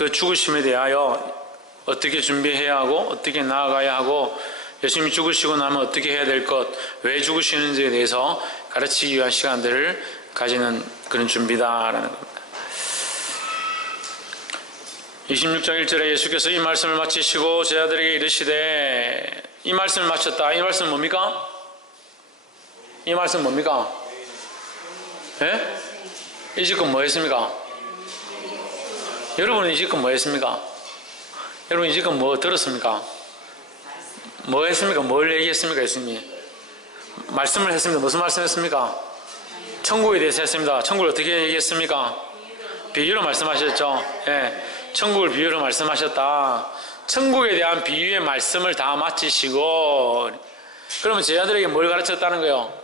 그 죽으심에 대하여 어떻게 준비해야 하고 어떻게 나아가야 하고 예수님이 죽으시고 나면 어떻게 해야 될 것, 왜 죽으시는지에 대해서 가르치기 위한 시간들을 가지는 그런 준비다라는 겁니다. 26장 1절에 예수께서 이 말씀을 마치시고 제자들에게 이르시되, 이 말씀을 마쳤다. 이 말씀은 뭡니까? 이 말씀은 뭡니까? 예? 이제껏 뭐 했습니까? 여러분은 이제껏 뭐 했습니까? 여러분 이제껏 뭐 들었습니까? 뭐 했습니까? 뭘 얘기했습니까? 예수님이 말씀을 했습니다. 무슨 말씀 했습니까? 천국에 대해서 했습니다. 천국을 어떻게 얘기했습니까? 비유로 말씀하셨죠. 예, 천국을 비유로 말씀하셨다. 천국에 대한 비유의 말씀을 다 마치시고, 그러면 제자들에게 뭘 가르쳤다는 거예요?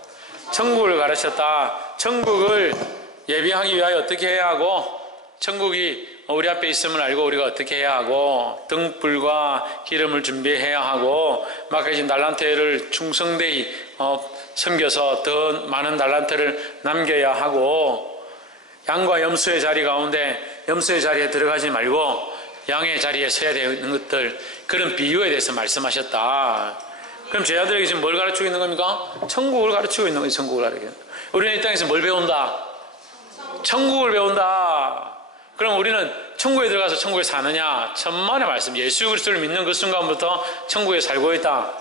천국을 가르쳤다. 천국을 예비하기 위하여 어떻게 해야 하고, 천국이 우리 앞에 있음을 알고 우리가 어떻게 해야 하고, 등불과 기름을 준비해야 하고, 맡겨진 달란트를 충성되이 섬겨서 더 많은 달란트를 남겨야 하고, 양과 염소의 자리 가운데 염소의 자리에 들어가지 말고 양의 자리에 서야 되는 것들, 그런 비유에 대해서 말씀하셨다. 그럼 제자들에게 지금 뭘 가르치고 있는 겁니까? 천국을 가르치고 있는 거예요. 천국을 가르치고. 우리는 이 땅에서 뭘 배운다? 천국을 배운다. 그럼 우리는 천국에 들어가서 천국에 사느냐? 천만의 말씀. 예수 그리스도를 믿는 그 순간부터 천국에 살고 있다.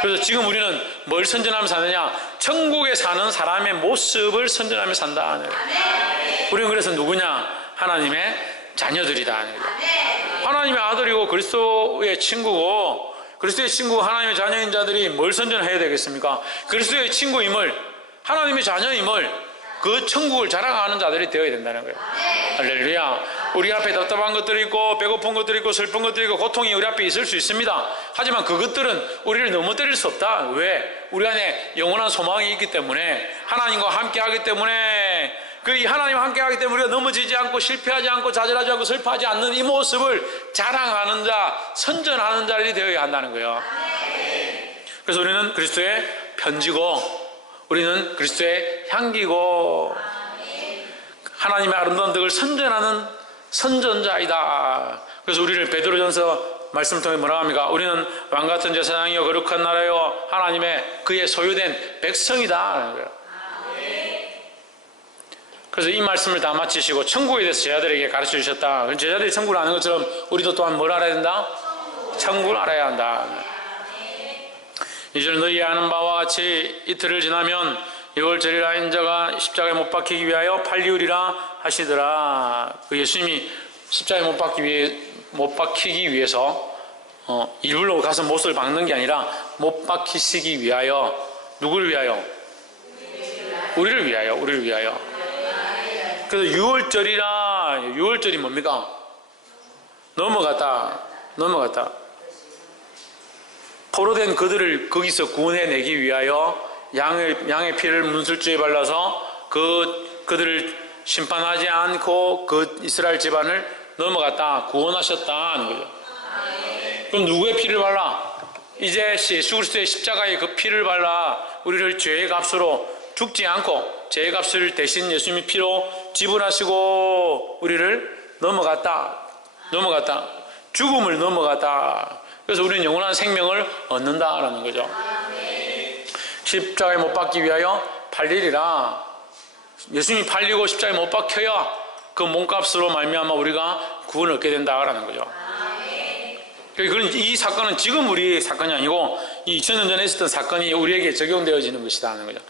그래서 지금 우리는 뭘 선전하며 사느냐? 천국에 사는 사람의 모습을 선전하며 산다. 우리는 그래서 누구냐? 하나님의 자녀들이다. 하나님의 아들이고 그리스도의 친구고, 그리스도의 친구 하나님의 자녀인 자들이 뭘 선전해야 되겠습니까? 그리스도의 친구임을, 하나님의 자녀임을, 그 천국을 자랑하는 자들이 되어야 된다는 거예요. 할렐루야. 우리 앞에 답답한 것들이 있고 배고픈 것들이 있고 슬픈 것들이 있고 고통이 우리 앞에 있을 수 있습니다. 하지만 그것들은 우리를 너무 때릴 수 없다. 왜? 우리 안에 영원한 소망이 있기 때문에, 하나님과 함께 하기 때문에, 그 하나님과 함께 하기 때문에 우리가 넘어지지 않고 실패하지 않고 좌절하지 않고 슬퍼하지 않는 이 모습을 자랑하는 자, 선전하는 자들이 되어야 한다는 거예요. 그래서 우리는 그리스도의 편지고, 우리는 그리스도의 향기고, 하나님의 아름다운 덕을 선전하는 선전자이다. 그래서 우리를 베드로전서 말씀을 통해 뭐라고 합니까? 우리는 왕같은 제사장이요 거룩한 나라요 하나님의 그의 소유된 백성이다. 그래서 이 말씀을 다 마치시고 천국에 대해서 제자들에게 가르쳐 주셨다. 제자들이 천국을 아는 것처럼 우리도 또한 뭘 알아야 된다? 천국을 알아야 한다. 이절 너희 아는 바와 같이 이틀을 지나면 유월절이라 인자가 십자가에 못 박히기 위하여 팔리우리라 하시더라. 그 예수님이 십자가에 못 박히기 위해서 일부러 가서 못을 박는 게 아니라 못 박히시기 위하여, 누구를 위하여? 우리를 위하여. 우리를 위하여. 그래서 유월절이 뭡니까? 넘어갔다. 포로된 그들을 거기서 구원해내기 위하여 양의 피를 문술주에 발라서 그들을 심판하지 않고 그 이스라엘 집안을 넘어갔다. 구원하셨다 하는 거죠. 그럼 누구의 피를 발라? 이제 예수 그리스도의 십자가의 그 피를 발라 우리를 죄의 값으로 죽지 않고 죄의 값을 대신 예수님이 피로 지불하시고 우리를 넘어갔다. 죽음을 넘어갔다. 그래서 우리는 영원한 생명을 얻는다라는 거죠. 십자가에 못 박기 위하여 팔리리라. 예수님이 팔리고 십자가에 못 박혀야 그 몸값으로 말미암아 우리가 구원을 얻게 된다라는 거죠. 이 사건은 지금 우리 사건이 아니고 2000년 전에 있었던 사건이 우리에게 적용되어지는 것이다 하는 거죠.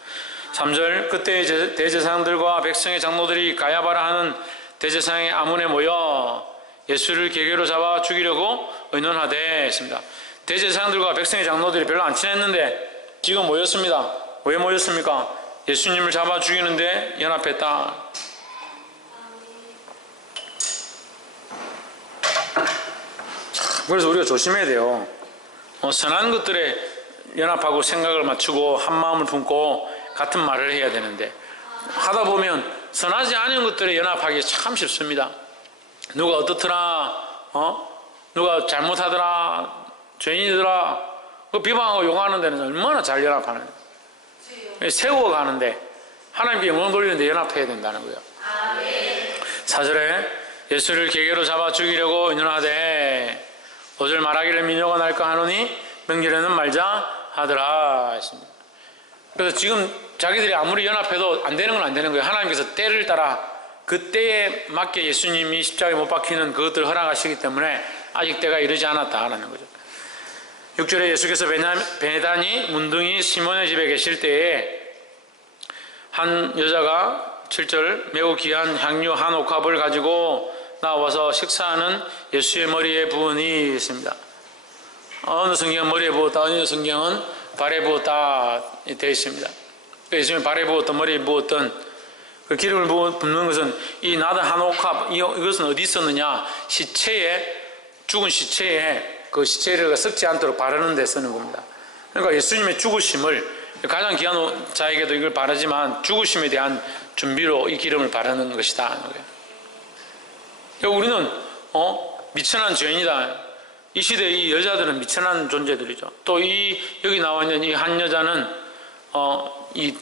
3절 그때 대제사장들과 백성의 장로들이 가야바라 하는 대제사장의 아문에 모여 예수를 계계로 잡아 죽이려고 의논하되 했습니다. 대제사장들과 백성의 장로들이 별로 안 친했는데 지금 모였습니다. 왜 모였습니까? 예수님을 잡아 죽이는데 연합했다. 그래서 우리가 조심해야 돼요. 선한 것들에 연합하고 생각을 맞추고 한 마음을 품고 같은 말을 해야 되는데 하다 보면 선하지 않은 것들에 연합하기 참 쉽습니다. 누가 어떻더라, 누가 잘못하더라, 죄인이더라, 그 비방하고 용하는 데는 얼마나 잘 연합하는, 세워가는데 하나님께 영광 돌리는데 연합해야 된다는 거예요. 4절에 예수를 계계로 잡아 죽이려고 의논하되 5절 말하기를 민요가 날까 하노니 명절에는 말자 하더라 했습니다. 그래서 지금 자기들이 아무리 연합해도 안 되는 건 안 되는 거예요. 하나님께서 때를 따라 그 때에 맞게 예수님이 십자가에 못 박히는 그것들을 허락하시기 때문에 아직 때가 이르지 않았다라는 거죠. 6절에 예수께서 베다니 문둥이 시몬의 집에 계실 때에 한 여자가 7절 매우 귀한 향유 한 옥합을 가지고 나와서 식사하는 예수의 머리에 부으니 있습니다. 어느 성경은 머리에 부었다, 어느 성경은 발에 부었다 되어 있습니다. 예수님이 발에 부었던 머리에 부었던 그 기름을 붓는 것은 이 나다 한 옥합 이것은 어디 있었느냐? 시체에 죽은 시체에 그 시체를 썩지 않도록 바르는 데 쓰는 겁니다. 그러니까 예수님의 죽으심을 가장 귀한 자에게도 이걸 바르지만 죽으심에 대한 준비로 이 기름을 바르는 것이다. 우리는 미천한 죄인이다. 이 시대의 이 여자들은 미천한 존재들이죠. 또 여기 나와 있는 이 한 여자는 이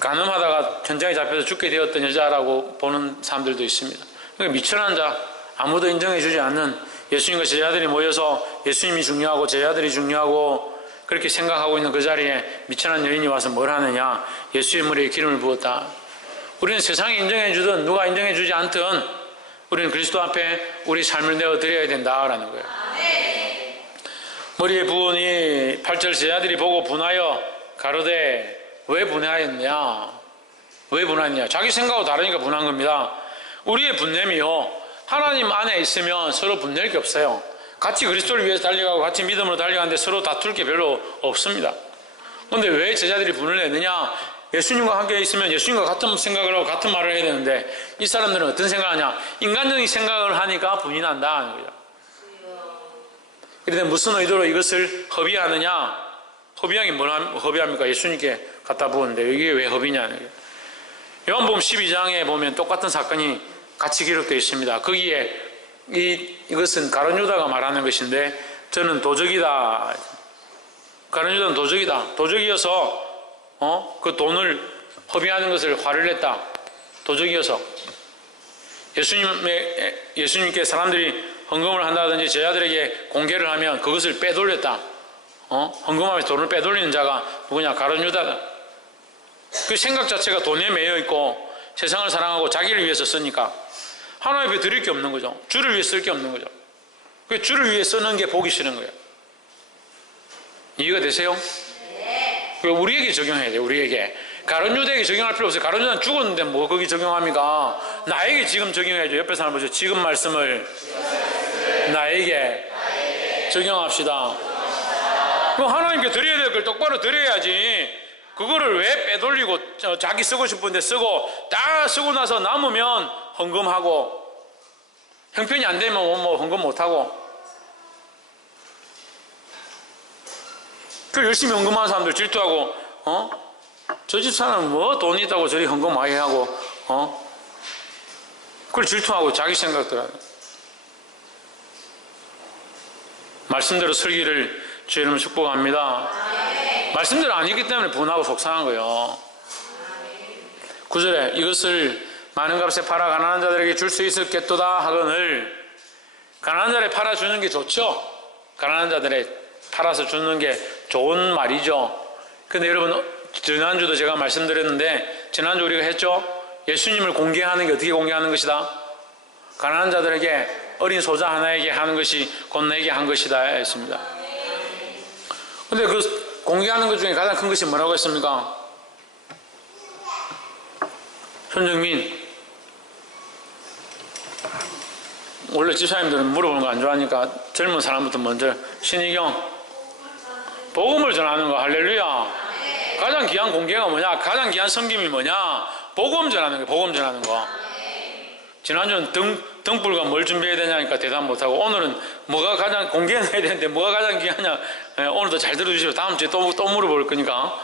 간음하다가 현장에 잡혀서 죽게 되었던 여자라고 보는 사람들도 있습니다. 그러니까 미천한 자, 아무도 인정해주지 않는 예수님과 제자들이 모여서 예수님이 중요하고 제자들이 중요하고 그렇게 생각하고 있는 그 자리에 미천한 여인이 와서 뭘 하느냐? 예수의 머리에 기름을 부었다. 우리는 세상이 인정해주든 누가 인정해주지 않든 우리는 그리스도 앞에 우리 삶을 내어드려야 된다라는 거예요. 머리에 부으니 8절 제자들이 보고 분하여 가로되 왜 분하였냐? 왜 분하였냐? 자기 생각하고 다르니까 분한 겁니다. 우리의 분냄이요, 하나님 안에 있으면 서로 분낼 게 없어요. 같이 그리스도를 위해서 달려가고 같이 믿음으로 달려가는데 서로 다툴 게 별로 없습니다. 그런데 왜 제자들이 분을 내느냐? 예수님과 함께 있으면 예수님과 같은 생각을 하고 같은 말을 해야 되는데 이 사람들은 어떤 생각을 하냐? 인간적인 생각을 하니까 분이 난다는 거죠. 그런데 무슨 의도로 이것을 허비하느냐? 허비하기 뭘 허비합니까? 예수님께 갖다 부었는데 이게 왜 허비냐는 거예요. 요한복음 12장에 보면 똑같은 사건이 같이 기록되어 있습니다. 거기에 이것은 가룟 유다가 말하는 것인데 저는 도적이다. 가룟 유다는 도적이다. 도적이어서 그 돈을 허비하는 것을 화를 냈다. 도적이어서 예수님께 사람들이 헌금을 한다든지 제자들에게 공개를 하면 그것을 빼돌렸다. 헌금하면서 돈을 빼돌리는 자가 누구냐? 가룟 유다다. 그 생각 자체가 돈에 매여 있고 세상을 사랑하고 자기를 위해서 쓰니까 하나님 앞에 드릴 게 없는 거죠. 주를 위해 쓸 게 없는 거죠. 그 주를 위해 쓰는 게 보기 싫은 거예요. 이해가 되세요? 네. 우리에게 적용해야 돼요. 우리에게. 가룟 유다에게 적용할 필요 없어요. 가룟 유다는 죽었는데 뭐 거기 적용합니까? 나에게 지금 적용해야죠. 옆에 사람 보세요. 지금 말씀을 나에게 적용합시다. 그럼 하나님께 드려야 될 걸 똑바로 드려야지. 그거를 왜 빼돌리고 자기 쓰고 싶은데 쓰고 다 쓰고 나서 남으면 헌금하고 형편이 안 되면 뭐 헌금 못하고 그 열심히 헌금하는 사람들 질투하고 저 집 사람은 뭐 돈 있다고 저리 헌금 많이 하고 그걸 질투하고 자기 생각들 하는 말씀대로 설기를 주의 이름으로 축복합니다. 말씀대로 아니기 때문에 분하고 속상한 거예요. 9절에 이것을 많은 값에 팔아 가난한 자들에게 줄 수 있었겠도다 하거늘. 가난한 자를 팔아주는 게 좋죠. 가난한 자들에 팔아서 주는 게 좋은 말이죠. 근데 여러분, 지난주도 제가 말씀드렸는데 지난주 우리가 했죠. 예수님을 공개하는 게 어떻게 공개하는 것이다? 가난한 자들에게 어린 소자 하나에게 하는 것이 곧 내게 한 것이다 했습니다. 근데 그 공개하는 것 중에 가장 큰 것이 뭐라고 했습니까? 손정민, 원래 집사님들은 물어보는 거 안 좋아하니까 젊은 사람부터 먼저. 신희경, 복음을 전하는 거. 할렐루야. 가장 귀한 공개가 뭐냐? 가장 귀한 섬김이 뭐냐? 복음 전하는 거. 복음 전하는 거. 지난주는 등불과 뭘 준비해야 되냐니까 대답 못하고, 오늘은 뭐가 가장 공개해야 되는데 뭐가 가장 귀하냐? 오늘도 잘 들어주시고 다음 주에 또 물어볼 거니까.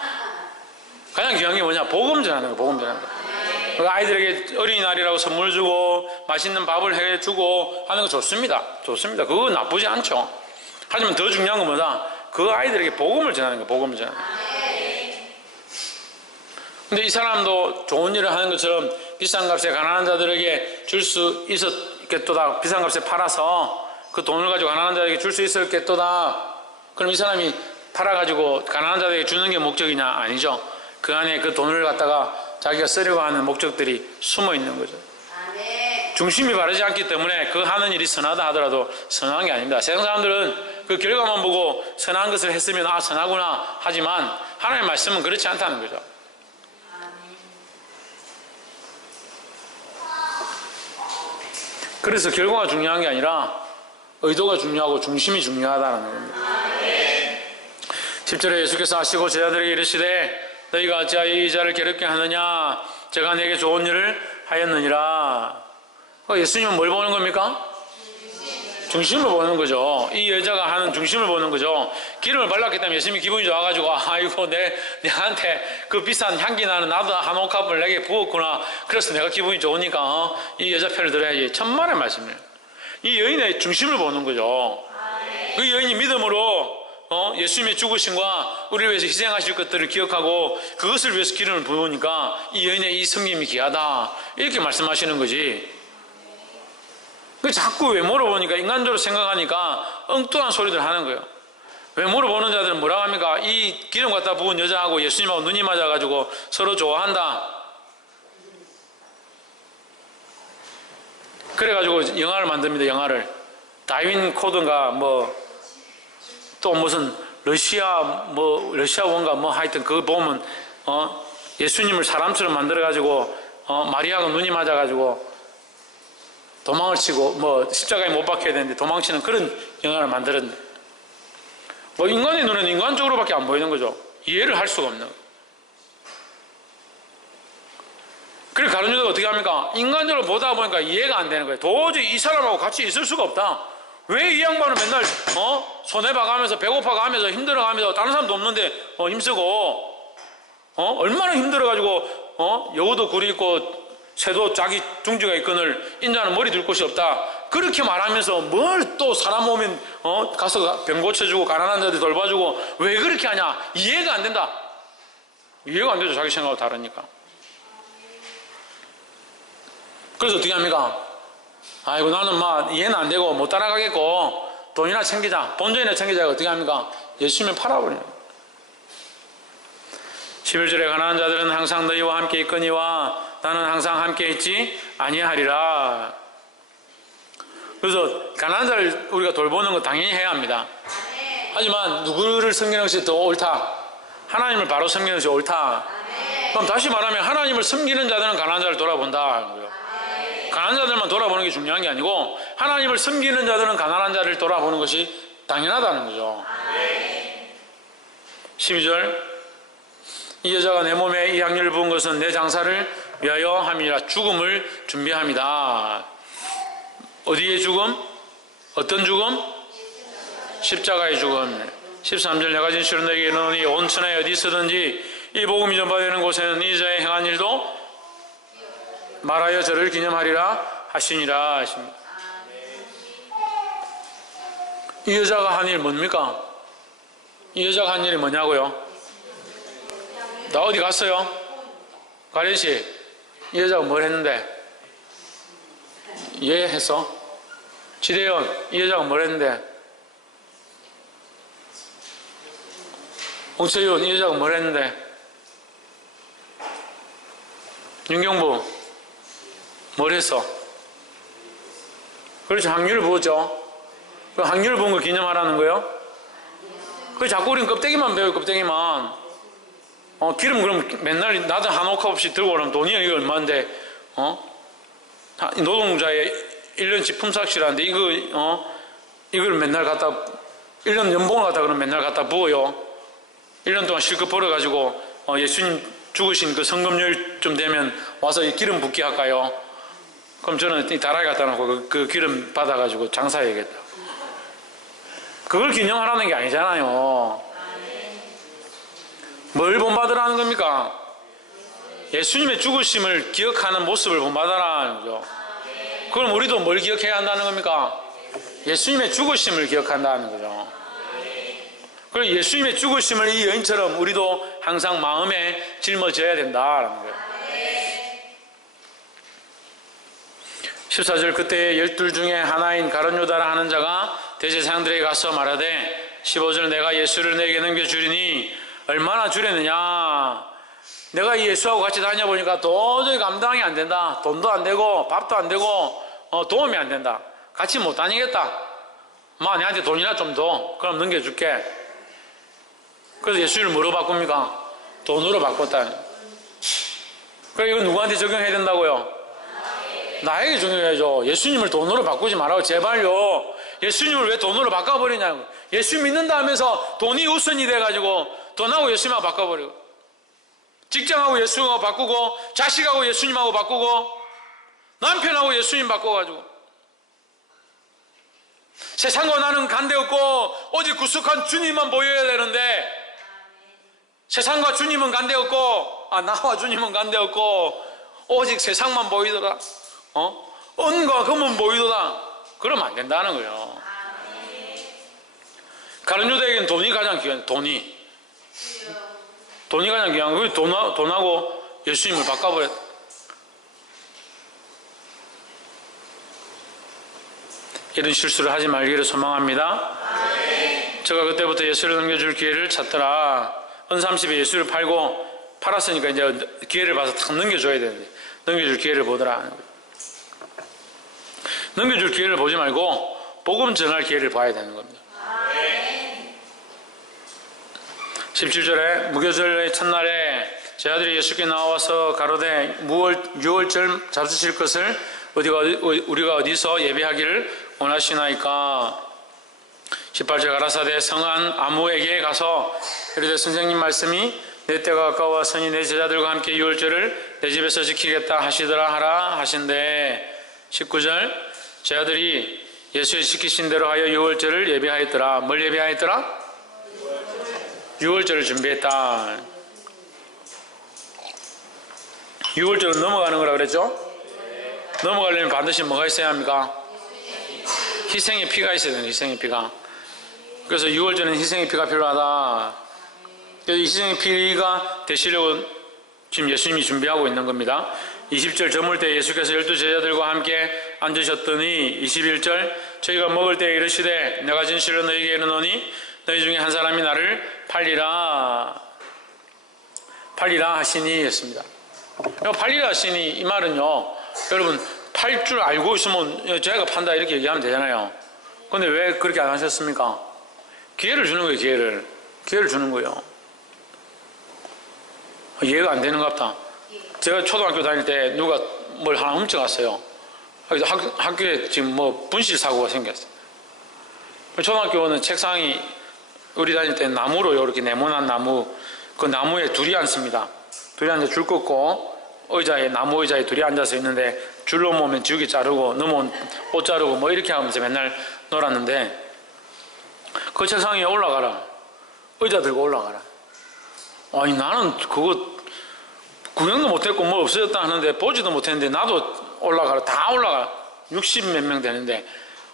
가장 귀한 게 뭐냐? 복음 전하는 거. 복음 전하는 거. 아이들에게 어린이날이라고 선물 주고 맛있는 밥을 해주고 하는 거 좋습니다. 좋습니다. 그거 나쁘지 않죠. 하지만 더 중요한 건 뭐다? 그 아이들에게 복음을 전하는 거. 복음을 전하는 거. 근데 이 사람도 좋은 일을 하는 것처럼 비싼 값에 가난한 자들에게 줄 수 겠도다. 비싼 값에 팔아서 그 돈을 가지고 가난한 자에게 줄 수 있었겠도다. 그럼 이 사람이 팔아가지고 가난한 자에게 주는 게 목적이냐? 아니죠. 그 안에 그 돈을 갖다가 자기가 쓰려고 하는 목적들이 숨어 있는 거죠. 중심이 바르지 않기 때문에 그 하는 일이 선하다 하더라도 선한 게 아닙니다. 세상 사람들은 그 결과만 보고 선한 것을 했으면 아 선하구나 하지만 하나님의 말씀은 그렇지 않다는 거죠. 그래서 결과가 중요한 게 아니라 의도가 중요하고 중심이 중요하다는 겁니다. 10절에 예수께서 하시고 제자들에게 이르시되 너희가 어찌하여 이 자를 괴롭게 하느냐 제가 내게 좋은 일을 하였느니라. 예수님은 뭘 보는 겁니까? 중심을 보는 거죠. 이 여자가 하는 중심을 보는 거죠. 기름을 발랐기 때문에 예수님이 기분이 좋아가지고 아이고 내한테 그 비싼 향기 나는 나도 한 옥합을 내게 부었구나. 그래서 내가 기분이 좋으니까 이 여자 편을 들어야지. 천만의 말씀이에요. 이 여인의 중심을 보는 거죠. 그 여인이 믿음으로 예수님의 죽으심과 우리를 위해서 희생하실 것들을 기억하고 그것을 위해서 기름을 부으니까 이 여인의 이 섬김이 귀하다 이렇게 말씀하시는 거지. 자꾸 외모를 보니까 인간적으로 생각하니까 엉뚱한 소리들 하는 거예요. 외모를 보는 자들은 뭐라고 합니까? 이 기름 갖다 부은 여자하고 예수님하고 눈이 맞아가지고 서로 좋아한다. 그래가지고 영화를 만듭니다. 영화를 다윈 코드인가 또 무슨 러시아원가 하여튼 그거 보면 예수님을 사람처럼 만들어가지고 마리아하고 눈이 맞아가지고 도망을 치고 십자가에 못 박혀야 되는데 도망치는 그런 영화를 만들었는데 인간의 눈에는 인간적으로밖에 안 보이는 거죠. 이해를 할 수가 없는 거예요. 그래서 가룟 유다가 어떻게 합니까? 인간적으로 보다 보니까 이해가 안 되는 거예요. 도저히 이 사람하고 같이 있을 수가 없다. 왜 이 양반은 맨날 손해봐가면서 배고파가면서 힘들어가면서 다른 사람도 없는데 힘쓰고 얼마나 힘들어가지고 여우도 굴이 있고 새도 자기 둥지가 있거늘 인자는 머리 둘 곳이 없다. 그렇게 말하면서 뭘 또 사람 오면 가서 병 고쳐주고 가난한 자들 돌봐주고 왜 그렇게 하냐? 이해가 안 된다. 이해가 안 되죠. 자기 생각하고 다르니까. 그래서 어떻게 합니까? 아이고 나는 이해는 안 되고 못 따라가겠고 돈이나 챙기자. 본전이나 챙기자. 어떻게 합니까? 예수님을 팔아버려요. 11절에 가난한 자들은 항상 너희와 함께 있거니와 나는 항상 함께 있지 아니하리라. 그래서 가난한 자를 우리가 돌보는 거 당연히 해야 합니다. 하지만 누구를 섬기는 것이 더 옳다? 하나님을 바로 섬기는 것이 옳다. 그럼 다시 말하면 하나님을 섬기는 자들은 가난한 자를 돌아본다. 가난한 자들만 돌아보는 게 중요한 게 아니고 하나님을 섬기는 자들은 가난한 자를 돌아보는 것이 당연하다는 거죠. 12절 이 여자가 내 몸에 이 향유를 부은 것은 내 장사를 위하여 함이라. 죽음을 준비합니다. 어디의 죽음? 어떤 죽음? 십자가의 죽음. 13절 내가 진실로 너에게 이르노니 온 천하에 어디서든지 이 복음이 전파되는 곳에는 이 여자의 행한 일도 말하여 저를 기념하리라 하시니라 하십니다. 이 여자가 한 일 뭡니까? 이 여자가 한 일이 뭐냐고요? 나 어디 갔어요? 가련씨, 이 여자가 뭘 했는데? 이해했어? 지대현, 이 여자가 뭘 했는데? 홍채윤, 이 여자가 뭘 했는데? 윤경부, 뭘 했어? 그렇지, 항유를 부었죠. 그 항유를 부은 거 기념하라는 거예요? 그 자꾸 우린 껍데기만 배워요, 껍데기만. 기름 그럼 맨날 나도 한 옥합 없이 들고 오면 돈이 이게 얼마인데, 노동자의 1년치 품삯이라는데, 이걸 맨날 갖다, 1년 연봉을 갖다 그러면 맨날 갖다 부어요. 1년 동안 실컷 벌어가지고, 예수님 죽으신 그 성금요일쯤 되면 와서 이 기름 붓기 할까요? 그럼 저는 이 다라이 갖다 놓고 그 기름 받아가지고 장사해야겠다. 그걸 기념하라는 게 아니잖아요. 뭘 본받으라는 겁니까? 예수님의 죽으심을 기억하는 모습을 본받으라는 거죠. 그럼 우리도 뭘 기억해야 한다는 겁니까? 예수님의 죽으심을 기억한다는 거죠. 그리고 예수님의 죽으심을 이 여인처럼 우리도 항상 마음에 짊어져야 된다는 거예요. 14절 그때 12 중에 하나인 가룟 유다라 하는 자가 대제사장들에게 가서 말하되 15절 내가 예수를 내게 넘겨주리니 얼마나 주려느냐. 내가 이 예수하고 같이 다녀보니까 도저히 감당이 안 된다. 돈도 안 되고 밥도 안 되고 도움이 안 된다. 같이 못 다니겠다. 내한테 돈이나 좀 줘. 그럼 넘겨줄게. 그래서 예수를 뭐로 바꿉니까? 돈으로 바꿨다. 그럼 이거 누구한테 적용해야 된다고요? 나에게 적용해야죠. 예수님을 돈으로 바꾸지 말라고. 제발요. 예수님을 왜 돈으로 바꿔버리냐고. 예수 믿는다 하면서 돈이 우선이 돼가지고 돈하고 예수님하고 바꿔버리고, 직장하고 예수님하고 바꾸고, 자식하고 예수님하고 바꾸고, 남편하고 예수님 바꿔가지고, 세상과 나는 간대없고 오직 구속한 주님만 보여야 되는데, 세상과 주님은 간대없고 나와 주님은 간대없고 오직 세상만 보이더라. 은과 금은 보이더라. 그러면 안 된다는 거예요. 가룟 유다에게는 돈이 가장 귀한, 돈이 가장 귀한 거예요. 돈하고 예수님을 바꿔버렸다. 이런 실수를 하지 말기를 소망합니다. 제가 그때부터 예수를 넘겨줄 기회를 찾더라. 은30에 예수를 팔았으니까 이제 기회를 봐서 탁 넘겨줘야 되는데, 넘겨줄 기회를 보더라. 넘겨줄 기회를 보지 말고 복음 전할 기회를 봐야 되는 겁니다. 17절에 무교절의 첫날에 제 아들이 예수께 나와서 가로되 6월절 잡수실 것을 우리가 어디서 예배하기를 원하시나이까. 18절 가라사대 성한 아무에게 가서 이르되 선생님 말씀이 내 때가 가까워서니 내 제자들과 함께 6월절을 내 집에서 지키겠다 하시더라 하라 하신대. 19절 제 아들이 예수의 시키신 대로 하여 6월절을 예배하였더라. 뭘 예배하였더라? 6월절을 준비했다. 6월절은 넘어가는 거라 그랬죠? 넘어가려면 반드시 뭐가 있어야 합니까? 희생의 피가 있어야 되는, 희생의 피가. 그래서 6월절에는 희생의 피가 필요하다. 그래서 희생의 피가 되시려고 지금 예수님이 준비하고 있는 겁니다. 20절 저물 때 예수께서 12 제자들과 함께 앉으셨더니 21절 저희가 먹을 때 이르시되 내가 진실로 너희에게 이르노니 너희 중에 한 사람이 나를 팔리라 하시니 했습니다. 팔리라 하시니 이 말은요, 여러분 팔 줄 알고 있으면 제가 판다 이렇게 얘기하면 되잖아요. 근데 왜 그렇게 안 하셨습니까? 기회를 주는 거예요. 기회를 주는 거예요. 이해가 안 되는 것 같다. 제가 초등학교 다닐 때 누가 뭘 하나 훔쳐갔어요. 그래서 학교에 지금 분실 사고가 생겼어요. 초등학교는 책상이 우리 다닐 때 나무로 이렇게 네모난 나무, 그 나무에 둘이 앉습니다. 둘이 앉아 줄 긋고 나무 의자에 둘이 앉아서 있는데 줄로 모으면 지우개 자르고 넘어온 옷 자르고 이렇게 하면서 맨날 놀았는데, 그 책상 위에 올라가라, 의자 들고 올라가라. 아니 나는 그거 구경도 못했고 없어졌다 하는데 보지도 못했는데 나도 올라가라, 다 올라가라. 60 몇 명 되는데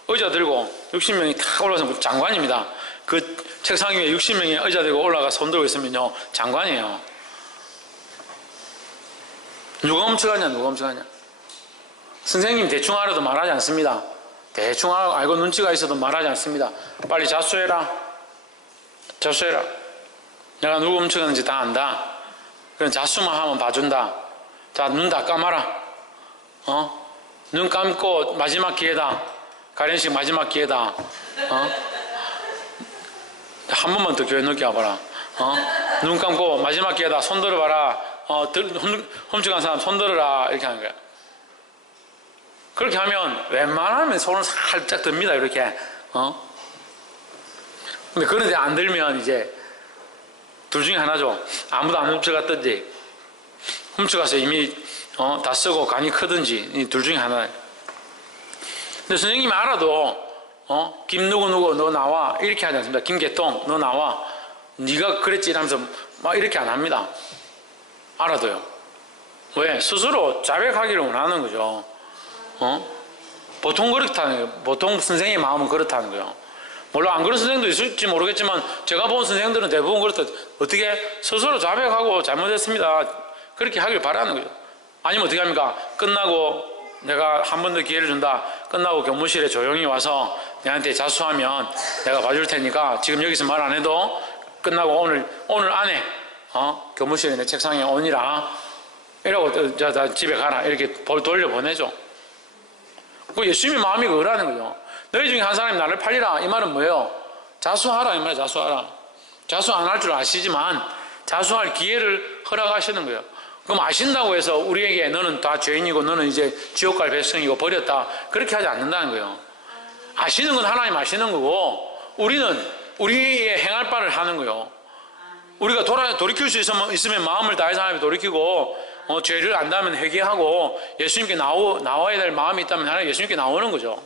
의자 들고 60명이 다 올라가서 장관입니다. 그 책상 위에 60명이 의자 들고 올라가 손 들고 있으면요 장관이에요. 누가 훔쳐가냐? 선생님 대충 알아도 말하지 않습니다. 대충 알고 눈치가 있어도 말하지 않습니다. 빨리 자수해라. 내가 누구 훔쳐갔는지 다 안다. 그럼 자수만 하면 봐준다. 자, 눈 다 감아라. 눈 감고 마지막 기회다. 가련식 마지막 기회다. 한 번만 더 교회 늦게 와봐라. 눈 감고 마지막 기회다. 손 들어봐라. 훔쳐간 사람 손 들어라. 이렇게 하는 거야. 그렇게 하면 웬만하면 손을 살짝 듭니다. 이렇게. 근데 그런데 안 들면 이제 둘 중에 하나죠. 아무도 안 훔쳐갔든지 훔쳐가서 이미 다 쓰고 간이 크든지, 이 둘 중에 하나예요. 근데 선생님이 알아도 김 누구 너 나와 이렇게 하지 않습니다. 김개똥 너 나와, 네가 그랬지 이러면서 막 이렇게 안 합니다. 알아도요. 왜? 스스로 자백하기를 원하는 거죠. 보통 그렇다는 거예요. 보통 선생의 마음은 그렇다는 거예요. 물론 안 그런 선생도 있을지 모르겠지만 제가 본 선생들은 대부분 그렇다. 어떻게 스스로 자백하고 잘못했습니다 그렇게 하길 바라는 거죠. 아니면 어떻게 합니까? 끝나고 내가 한 번 더 기회를 준다. 끝나고 교무실에 조용히 와서 내한테 자수하면 내가 봐줄 테니까 지금 여기서 말 안 해도 끝나고 오늘 안에 교무실에 내 책상에 오니라. 이러고 자 집에 가라. 이렇게 돌려보내죠. 그 예수님의 마음이 그거라는 거죠. 너희 중에 한 사람이 나를 팔리라. 이 말은 뭐예요? 자수하라. 이 말이에요. 자수하라. 자수 안 할 줄 아시지만 자수할 기회를 허락하시는 거예요. 그럼 아신다고 해서 우리에게 너는 다 죄인이고 너는 이제 지옥 갈 백성이고 버렸다. 그렇게 하지 않는다는 거예요. 아시는 건 하나님 아시는 거고 우리는 우리의 행할 바를 하는 거예요. 우리가 돌이킬 수 있으면 마음을 다해서 하나님께 돌이키고 죄를 안다면 회개하고 예수님께 나와야 될 마음이 있다면 하나님 예수님께 나오는 거죠.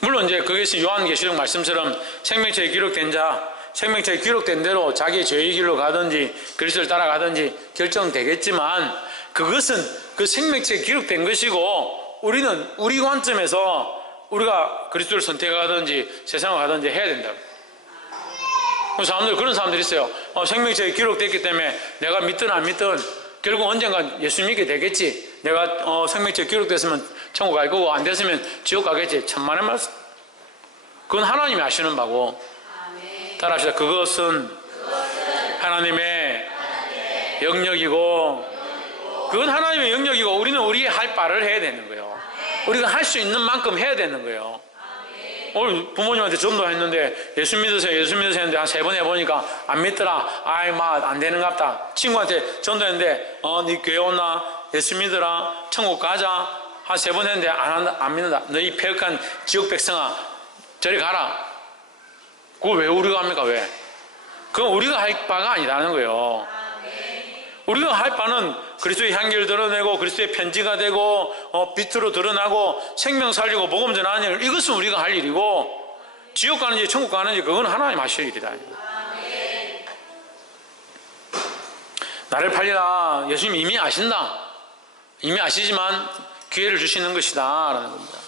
물론 이제 그것이 요한계시록 말씀처럼 생명책에 기록된 자, 생명책에 기록된 대로 자기의 죄의 길로 가든지 그리스도를 따라가든지 결정되겠지만 그것은 그 생명책에 기록된 것이고 우리는 우리 관점에서 우리가 그리스도를 선택하든지 세상을 가든지 해야 된다고. 그런 사람들이 있어요. 생명책에 기록됐기 때문에 내가 믿든 안 믿든 결국 언젠가 예수 믿게 되겠지. 내가 생명책에 기록됐으면 천국 갈 거고 안 됐으면 지옥 가겠지. 천만의 말씀. 그건 하나님이 아시는 바고. 따라합시다. 그것은 하나님의 영역이고 그건 하나님의 영역이고 우리는 우리의 할 바를 해야 되는 거예요. 우리가 할 수 있는 만큼 해야 되는 거예요. 오늘 부모님한테 전도했는데 예수 믿으세요 했는데 한 3번 해보니까 안 믿더라. 안 되는갑다. 친구한테 전도했는데 네 교회 오나 예수 믿으라 천국 가자 한 3번 했는데 안 믿는다. 너희 폐역한 지옥 백성아 저리 가라. 그거 왜 우리가 합니까? 왜? 그건 우리가 할 바가 아니라는 거예요. 우리가 할 바는 그리스도의 향기를 드러내고 그리스도의 편지가 되고 빛으로 드러나고 생명 살리고 복음 전하는 일, 이것은 우리가 할 일이고 지옥 가는지 천국 가는지 그건 하나님 하실 일이다. 나를 팔리라. 예수님 이미 아신다. 이미 아시지만 기회를 주시는 것이다 라는 겁니다.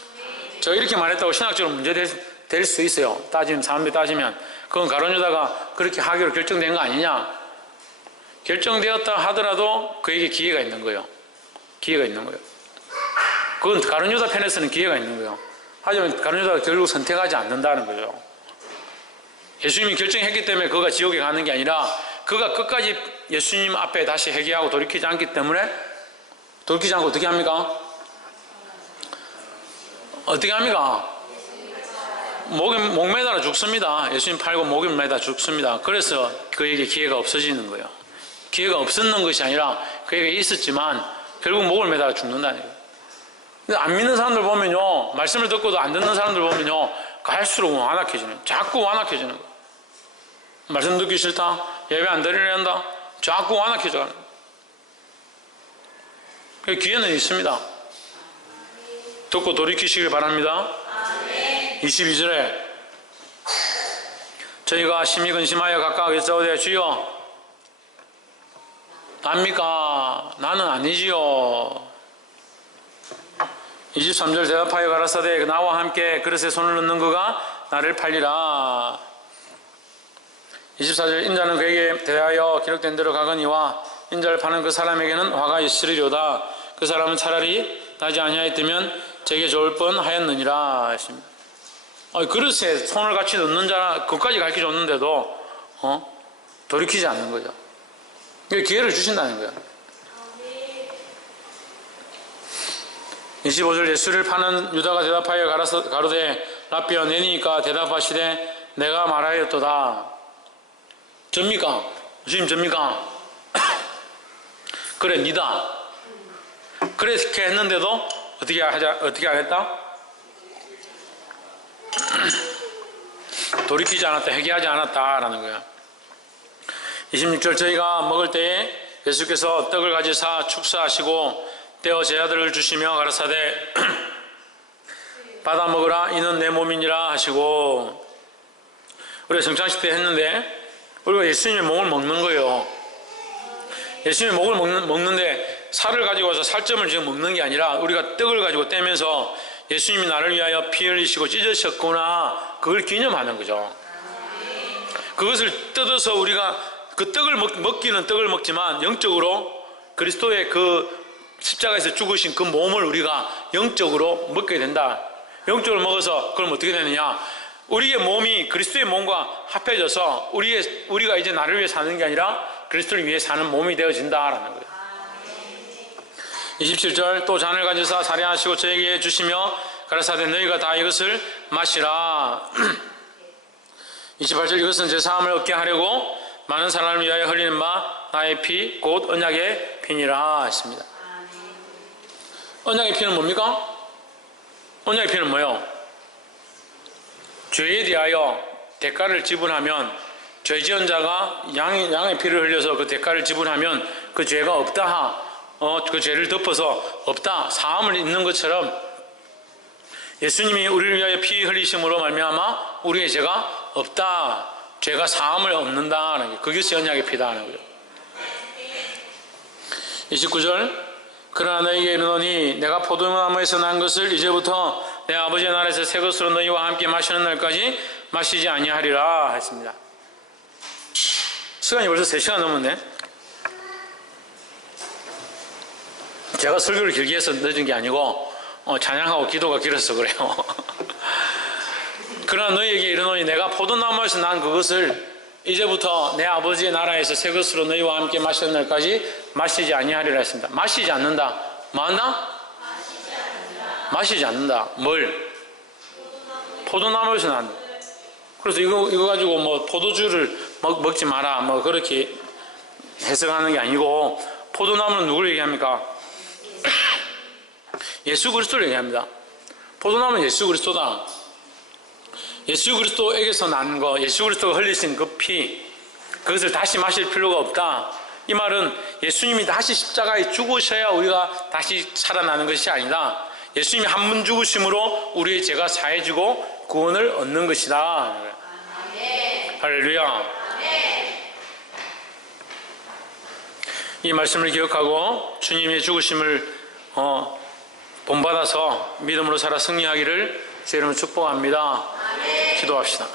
저 이렇게 말했다고 신학적으로 문제될 수 있어요. 사람들이 따지면 그건 가룟 유다가 그렇게 하기로 결정된 거 아니냐. 결정되었다 하더라도 그에게 기회가 있는 거예요. 기회가 있는 거예요. 그건 가룟 유다 편에서는 기회가 있는 거예요. 하지만 가룟 유다가 결국 선택하지 않는다는 거죠. 예수님이 결정했기 때문에 그가 지옥에 가는 게 아니라 그가 끝까지 예수님 앞에 다시 회개하고 돌이키지 않기 때문에 돌이키지 않고 어떻게 합니까? 어떻게 합니까? 목 매달아 죽습니다. 예수님 팔고 목에 매달아 죽습니다. 그래서 그에게 기회가 없어지는 거예요. 기회가 없었는 것이 아니라 그에게 있었지만 결국 목을 매달아 죽는다는 거예요. 근데 안 믿는 사람들 보면요, 말씀을 듣고도 안 듣는 사람들 보면요, 갈수록 완악해지는, 자꾸 완악해지는 거예요. 말씀 듣기 싫다, 예배 안 드리려 한다, 자꾸 완악해져 가는 거예요. 기회는 있습니다. 듣고 돌이키시길 바랍니다. 22절에 저희가 심히 근심하여 각각 여짜오되 주여 나입니까? 나는 아니지요. 23절 대답하여 가라사대 나와 함께 그릇에 손을 넣는 그가 나를 팔리라. 24절 인자는 그에게 대하여 기록된 대로 가거니와 인자를 파는 그 사람에게는 화가 있으리로다. 그 사람은 차라리 나지 아니하였다면 제게 좋을 뻔하였느니라 했습니다. 그릇에 손을 같이 넣는 자라 그것까지 가르쳐줬는데도 돌이키지 않는 거죠. 기회를 주신다는 거예요. 25절 예수를 파는 유다가 대답하여 가로되 라삐어 내니까 대답하시되 내가 말하였도다. 접니까? 주님 접니까? 그래 니다. 그렇게 했는데도 어떻게 하겠다? 돌이키지 않았다, 회개하지 않았다라는 거야. 26절 저희가 먹을 때에 예수께서 떡을 가지사 축사하시고 떼어 제 아들을 주시며 가라사대 받아 먹으라 이는 내 몸이니라 하시고 우리가 성찬식 때 했는데 우리가 예수님의 몸을 먹는 거예요. 예수님의 몸을 먹는데 살을 가지고 와서 살점을 지금 먹는 게 아니라 우리가 떡을 가지고 떼면서 예수님이 나를 위하여 피 흘리시고 찢으셨구나 그걸 기념하는 거죠. 그것을 뜯어서 우리가 그 떡을 먹기는 떡을 먹지만 영적으로 그리스도의 그 십자가에서 죽으신 그 몸을 우리가 영적으로 먹게 된다. 영적으로 먹어서 그럼 어떻게 되느냐? 우리의 몸이 그리스도의 몸과 합해져서 우리가 이제 나를 위해 사는 게 아니라 그리스도를 위해 사는 몸이 되어진다라는 거예요. 27절 또 잔을 가져서 사례하시고 저에게 주시며 가라사대 너희가 다 이것을 마시라. 28절 이것은 제 사함을 얻게 하려고 많은 사람을 위하여 흘리는 바 나의 피 곧 언약의 피니라 했습니다. 언약의 피는 뭡니까? 언약의 피는 뭐예요? 죄에 대하여 대가를 지불하면 죄 지은 자가 양의 피를 흘려서 그 대가를 지불하면 그 죄가 없다. 그 죄를 덮어서 없다. 사함을 입는 것처럼 예수님이 우리를 위하여 피 흘리심으로 말미암아 우리의 죄가 없다. 죄가 사함을 얻는다는 게 그것이 언약의 피다는 거죠. 29절 그러나 너희에게 이르노니 내가 포도나무에서 난 것을 이제부터 내 아버지의 나라에서 새 것으로 너희와 함께 마시는 날까지 마시지 아니하리라 했습니다. 시간이 벌써 3시간 넘었네. 제가 설교를 길게 해서 늦은 게 아니고 찬양하고 기도가 길어서 그래요. 그러나 너희에게 이르노니 내가 포도나무에서 난 그것을 이제부터 내 아버지의 나라에서 새 것으로 너희와 함께 마시는 날까지 마시지 아니하리라 했습니다. 마시지 않는다. 뭐 한다? 마시지 않는다. 뭘? 포도나무에서 난다. 그래서 이거 가지고 뭐 포도주를 먹지 마라 뭐 그렇게 해석하는 게 아니고 포도나무는 누구를 얘기합니까? 예수 그리스도를 얘기합니다. 포도나무는 예수 그리스도다. 예수 그리스도에게서 난 거, 예수 그리스도가 흘리신 그 피, 그것을 다시 마실 필요가 없다. 이 말은 예수님이 다시 십자가에 죽으셔야 우리가 다시 살아나는 것이 아니다. 예수님이 한 번 죽으심으로 우리의 죄가 사해지고 구원을 얻는 것이다. 할렐루야. 이 말씀을 기억하고 주님의 죽으심을 본받아서 믿음으로 살아 승리하기를 제 이름으로 축복합니다. 기도합시다.